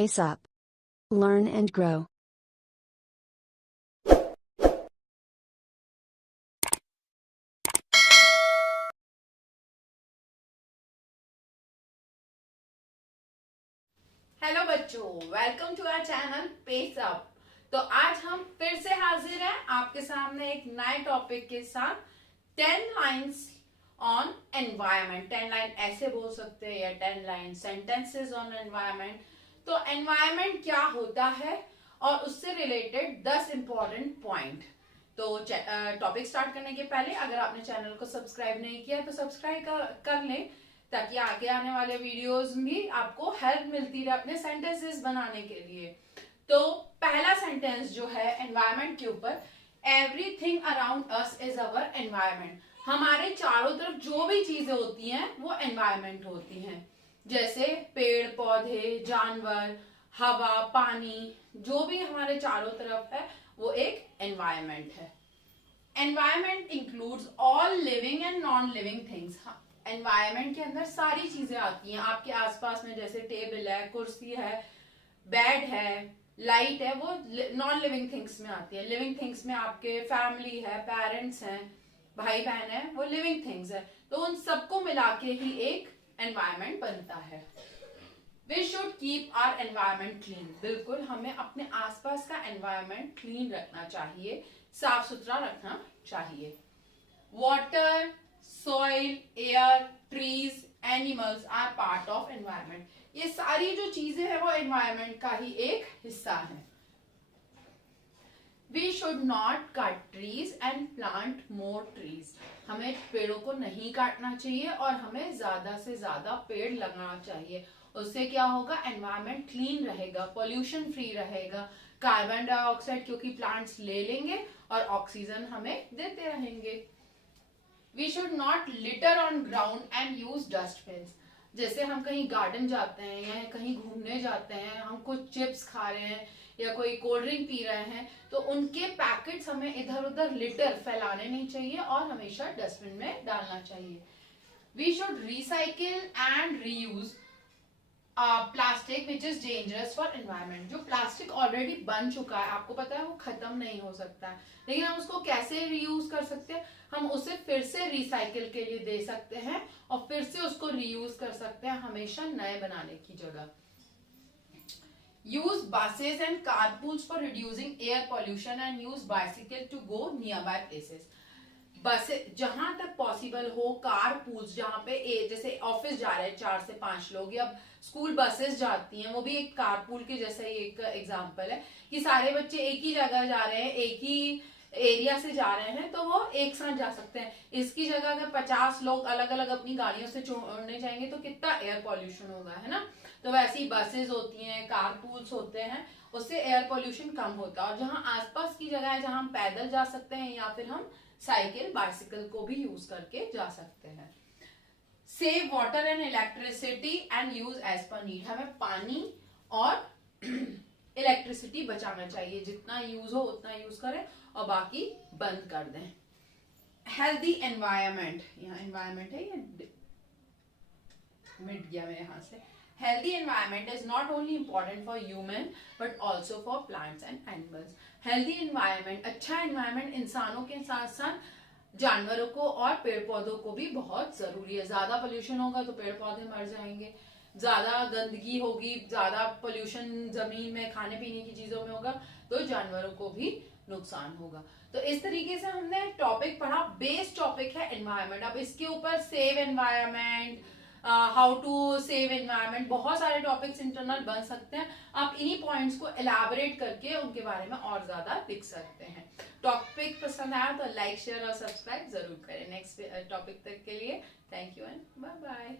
Pace up. Learn and grow. Hello बच्चों, welcome to our channel pace up. तो आज हम फिर से हाजिर हैं आपके सामने एक नए टॉपिक के साथ 10 लाइंस ऑन एनवायरनमेंट। 10 लाइन ऐसे बोल सकते हैं या 10 लाइन सेंटेंसेस ऑन एनवायरनमेंट। तो एनवायरनमेंट क्या होता है और उससे रिलेटेड 10 इंपॉर्टेंट पॉइंट। तो टॉपिक स्टार्ट करने के पहले अगर आपने चैनल को सब्सक्राइब नहीं किया तो सब्सक्राइब कर लें, ताकि आगे आने वाले वीडियोस भी आपको हेल्प मिलती रहे अपने सेंटेंसेस बनाने के लिए। तो पहला सेंटेंस जो है एनवायरनमेंट के ऊपर, everything around us is our environment. हमारे चारों तरफ जो भी चीजें होती हैं वो एनवायरनमेंट होती हैं, जैसे पेड़ पौधे, जानवर, हवा, पानी, जो भी हमारे चारों तरफ है वो एक एनवायरनमेंट है। Environment includes all living and non living things. Environment के अंदर सारी चीजें आती हैं आपके आसपास में, जैसे टेबल है, कुर्सी है, बेड है, लाइट है, वो नॉन लिविंग थिंग्स में आती है। लिविंग थिंग्स में आपके फैमिली है, पेरेंट्स हैं, भाई बहन है, वो लिविंग थिंग्स है। तो उन सबको मिला के ही एक एनवायरनमेंट बनता है। We should keep our environment clean. बिल्कुल हमें अपने आसपास का एनवायरनमेंट क्लीन रखना चाहिए, साफ सुथरा रखना चाहिए। Water, soil, air, trees, animals are part of environment. ये सारी जो चीजें हैं वो एनवायरनमेंट का ही एक हिस्सा है। We should not cut trees and plant more trees. हमें पेड़ों को नहीं काटना चाहिए और हमें ज्यादा से ज्यादा पेड़ लगाना चाहिए। उससे क्या होगा, एनवायरनमेंट क्लीन रहेगा, पोल्यूशन फ्री रहेगा, कार्बन डाइऑक्साइड क्योंकि प्लांट्स ले लेंगे और ऑक्सीजन हमें देते रहेंगे। We should not litter on ground and use dustbin. जैसे हम कहीं गार्डन जाते हैं या कहीं घूमने जाते हैं, हम कुछ चिप्स खा रहे हैं या कोई कोल्ड ड्रिंक पी रहे हैं, तो उनके पैकेट्स हमें इधर उधर लिटर फैलाने नहीं चाहिए और हमेशा डस्टबिन में डालना चाहिए। We should recycle and reuse plastic which is dangerous for environment. जो प्लास्टिक ऑलरेडी बन चुका है, आपको पता है वो खत्म नहीं हो सकता है, लेकिन हम उसको कैसे रीयूज कर सकते हैं, हम उसे फिर से रिसाइकिल के लिए दे सकते हैं और फिर से उसको रीयूज कर सकते हैं, हमेशा नए बनाने की जगह। Use buses and carpools for reducing air pollution and use bicycle to go near by places. बस जहां तक पॉसिबल हो, कार पूल्स जहां पे जैसे ऑफिस जा रहे हैं 4 से 5 लोग, या स्कूल बसेस जाती हैं, वो भी एक कार पूल के जैसा ही एक एग्जांपल है कि सारे बच्चे एक ही जगह जा रहे हैं, एक ही एरिया से जा रहे हैं, तो वो एक साथ जा सकते हैं। इसकी जगह अगर 50 लोग अलग अलग अपनी गाड़ियों से छोड़ने जाएंगे तो कितना एयर पॉल्यूशन होगा, है ना। तो वैसी बसेस होती हैं, कार पूल्स होते हैं, उससे एयर पॉल्यूशन कम होता है। और जहां आसपास की जगह है, जहां हम पैदल जा सकते हैं या फिर हम साइकिल, बाइसिकल को भी यूज करके जा सकते हैं। Save water and electricity and use as per need. हमें पानी और इलेक्ट्रिसिटी बचाना चाहिए, जितना यूज हो उतना यूज करें और बाकी बंद कर दें। हेल्दी एनवायरनमेंट, यहाँ एनवायरनमेंट है, ये मिट गया मेरे हाथ से। Healthy environment is not only important for human but also for plants and animals. Healthy environment, अच्छा एनवायरनमेंट इंसानों के साथ साथ जानवरों को और पेड़ पौधों को भी बहुत जरूरी है। ज्यादा पोल्यूशन होगा तो पेड़ पौधे मर जाएंगे, ज्यादा गंदगी होगी, ज्यादा पोल्यूशन जमीन में, खाने पीने की चीजों में होगा तो जानवरों को भी नुकसान होगा। तो इस तरीके से हमने टॉपिक पढ़ा, बेस टॉपिक है एनवायरनमेंट। अब इसके ऊपर save environment, how to save environment, बहुत सारे टॉपिक्स इंटरनल बन सकते हैं। आप इन्हीं पॉइंट्स को एलैबोरेट करके उनके बारे में और ज्यादा लिख सकते हैं। टॉपिक पसंद आया तो लाइक, शेयर और सब्सक्राइब जरूर करें। नेक्स्ट टॉपिक तक के लिए thank you and bye bye.